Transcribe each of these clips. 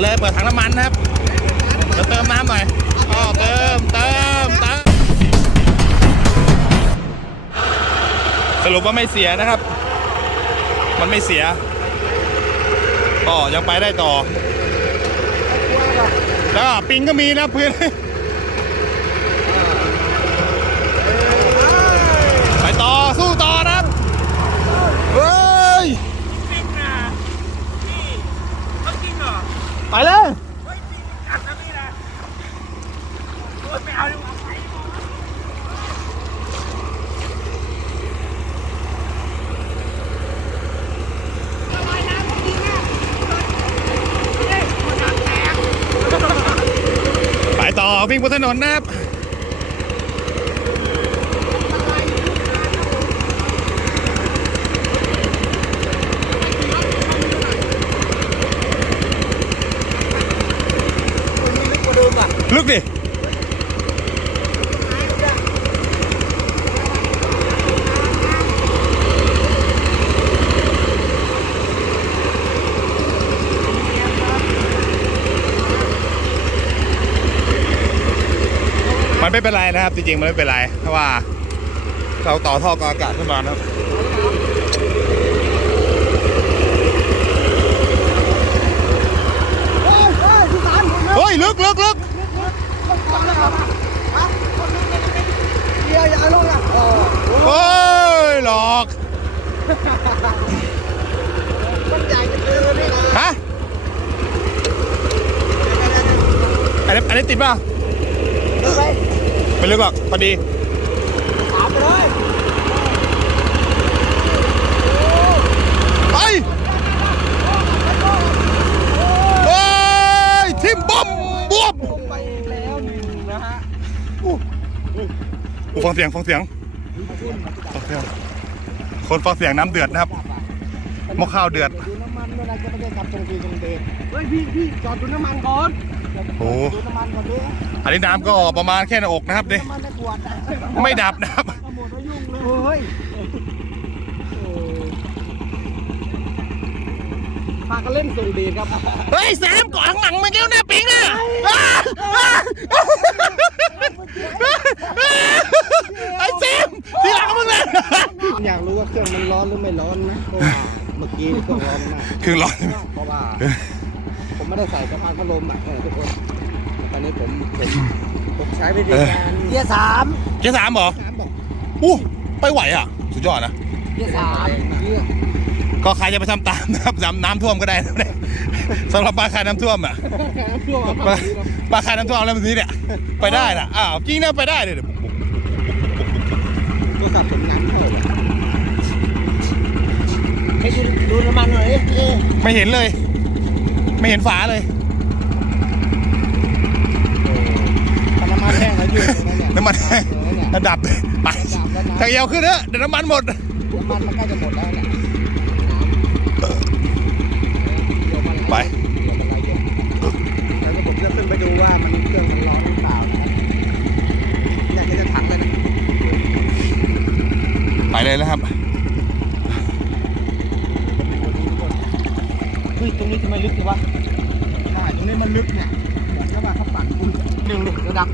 ดเลยเปิดถังน้ำมันนะครับเดี๋ยวเติมน้ำหน่อยอ๋อเติมเติมเติมสรุปว่าไม่เสียนะครับ มันไม่เสียก็ยังไปได้ต่อแล้วปิงก็มีนะเพื่อน ไปต่อ สู้ต่อนะครับเฮ้ย จริงนะพี่เขาจริงเหรอ ไปเลย เฮ้ยจริงจัดนะพี่นะโอ้ยไม่เอาดีกว่าไประบายน้ำเขาดีมากเฮ้ยมันน้ำแตก ไปต่อวิ่งบนถนนนะครับ ลึกดิ มันไม่เป็นไรนะครับ จริงๆมันไม่เป็นไร เพราะว่า เราต่อท่อกรองอากาศขึ้นมานะครับเฮ้ยลึกลึกลึกเฮ้ยหลอกฮะอันนี้อันนี้ติดป่ะ ไม่ลึกหรอกพอดีไปเฮ้ยทิมบอมบวบอู้ฟังเสียงฟังเสียงฟังเสียง คนฟังเสียงน้ำเดือดนะครับหม้อข้าวเดือด ดูน้ำมันเวลาจะไม่ได้ขับตรงทีตรงเดชเฮ้ยพี่พี่จอดดูน้ำมันก่อน โอ้ดูน้ำมันก่อนดิอันนี้น้ำก็ประมาณแค่หน้าอกนะครับดิน้ำมันในขวดอะไม่ดับนะครับหมดแล้วยุ่งเลยเฮ้ยพากันเล่นส่งเดชครับ เฮ้ยแซมเกาะข้างหลังมันเกี้ยวหน้าปิงอะอ้าอ้าไอ้แซมทีหลังมึงเลยอยากรู้ว่าเครื่องมันร้อนหรือไม่ร้อนนะเพราะว่าเมื่อกี้เครื่องร้อนมากคือร้อนเพราะว่า ผมไม่ได้ใส่สะพานพัดลมอะเออทุกคน ตอนนี้ผมผมผมใช้วิธีการเกียร์สามเกียร์สามเหรอสามบอกอู้ไปไหวอะ สุดยอดนะ เกียร์สามเกียร์ก็ใครจะไปทำตามนะครับน้ำน้ำท่วมก็ได้นะเนี่ยสำหรับปลาคายน้ำท่วมอะเครื่องปลาปลาคายน้ำท่วมอะไรแบบนี้เนี่ยไปได้นะอ้าวจริงนะไปได้เลยเดี๋ยวตัวสับผมน้ำเข้าเลยให้ดูดูน้ำมันหน่อยเอ๊ะไม่เห็นเลย ไม่เห็นฝาเลยแต่น้ำมันแห้งแล้วยืดเลยนะเนี่ยน้ำมันเนี่ยระดับไปทางเอวขึ้นเถอะเดี๋ยวน้ำมันหมด น้ำมันมันใกล้จะหมดแล้วเนี่ยไปเดี๋ยวมันไหลเยอะแล้วก็ผมจะขึ้นไปดูว่ามันเครื่องมันร้อนหรือเปล่านะครับอยากจะถักเลยนะไปเลยแล้วครับ เฮ้ย ตรงนี้ทำไมลึกจังวะใช่ตรงนี้มันลึกเนี่ยบอกแค่ว่าเขาปั่นคุณหนึ่งหนึ่งระดับ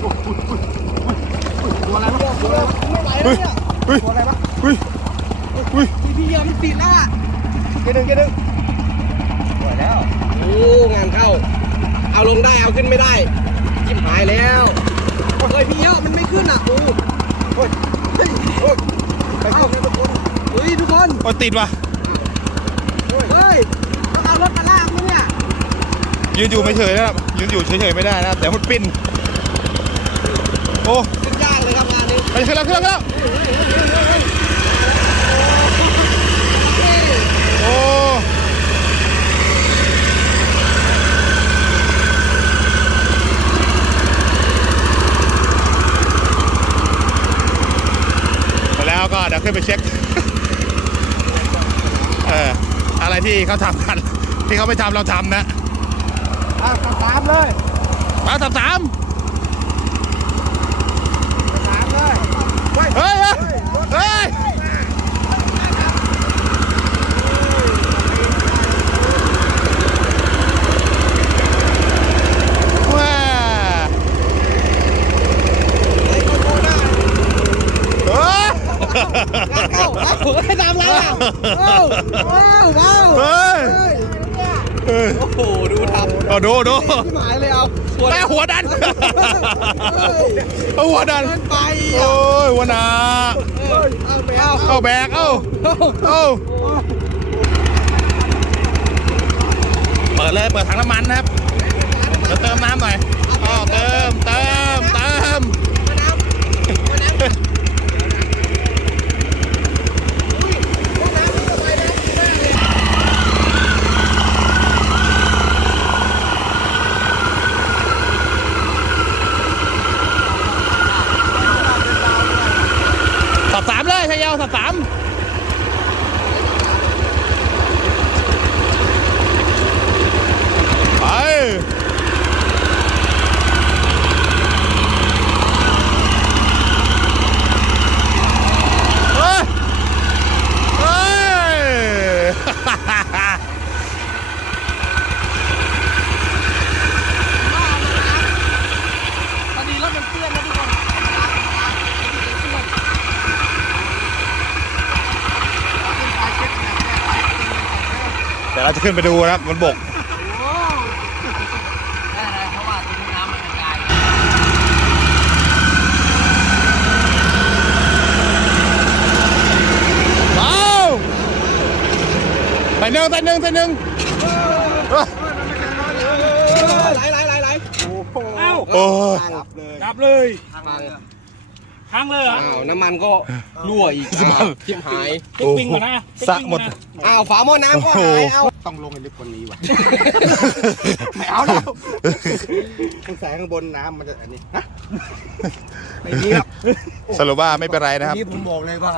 โอ้ยอุ้ยอุ้ยอุ้ยตัวอะไรวะตัวอะไรวะไม่ไหวแล้วเนี่ยตัวอะไรวะเฮ้ยเฮ้ยพี่พี่เยอะมันติดแล้วอะเกดึงเกดึงสวยแล้วโอ้งานเข้า เอาลงได้เอาขึ้นไม่ได้จิ้มหายแล้วเฮ้ยพี่เยอะมันไม่ขึ้นอะโอ้โอ้ยเฮ้ยโอ้ยไปขึ้นแล้วทุกคนเฮ้ยทุกคนโอ้ยติดว่ะ เฮ้ยต้องเอารถมาลากมั้งเนี่ย ยืนอยู่ไม่เฉยนะครับ ยืนอยู่เฉยๆไม่ได้นะครับเดี๋ยวมันปิ้นโอ้ขึ้นยากเลยครับงานนี้ไปขึ้นแล้วขึ้นแล้วขึ้นแล้วโอ้แล้วก็เดี๋ยวขึ้นไปเช็คเอออะไรที่เขาทำกันที่เขาไม่ทำเราทำนะ อะสามเลยมาสามสามสามเลยเฮ้ยเฮ้ยเฮ้ยว้าวว้าวตามเราอะว้าวว้าวเฮ้ย โอ้โห ดูทำเอาดูดูที่หมายเลยเอาแม่หัวดันเอาหัวดัน เกินไปโอ้ยหัวหนาเอาไปเอาเอาแบก เอาเอาเปิดเลย เปิดถังน้ำมันนะครับ เดี๋ยวเติมน้ำหน่อยอ๋อเติมเติม เติม สับสามเลยชายเยาว สามไปเฮ้ยเฮ้ย พอดีรถมันเปื้อนนะทุกคน เดี๋ยวเราจะขึ้นไปดูนะครับบนบกได้เลยเพราะว่าตรงนี้น้ำมันกระจายเอาใส่หนึ่งใส่หนึ่งใส่หนึ่งเอ้ยไหลไหลไหลไหลเอ้าโอ้ยดับเลย พังพังเลยเหรออ้าวน้ำมันก็รั่วอีกอ้าวชิบหาย ติ๊กปิ้งมานะติ๊กสะปิ้งหมดนะอ้าวฝาหม้อน้ำก็หายเอาต้องลงให้ลึกกว่านี้ว่ะ ไม่เอาแล้วต้องแสงข้างบนน้ำมันจะอันนี้ฮะไม่มีครับสรุปว่าไม่เป็นไรนะครับนี่ผมบอกเลยว่า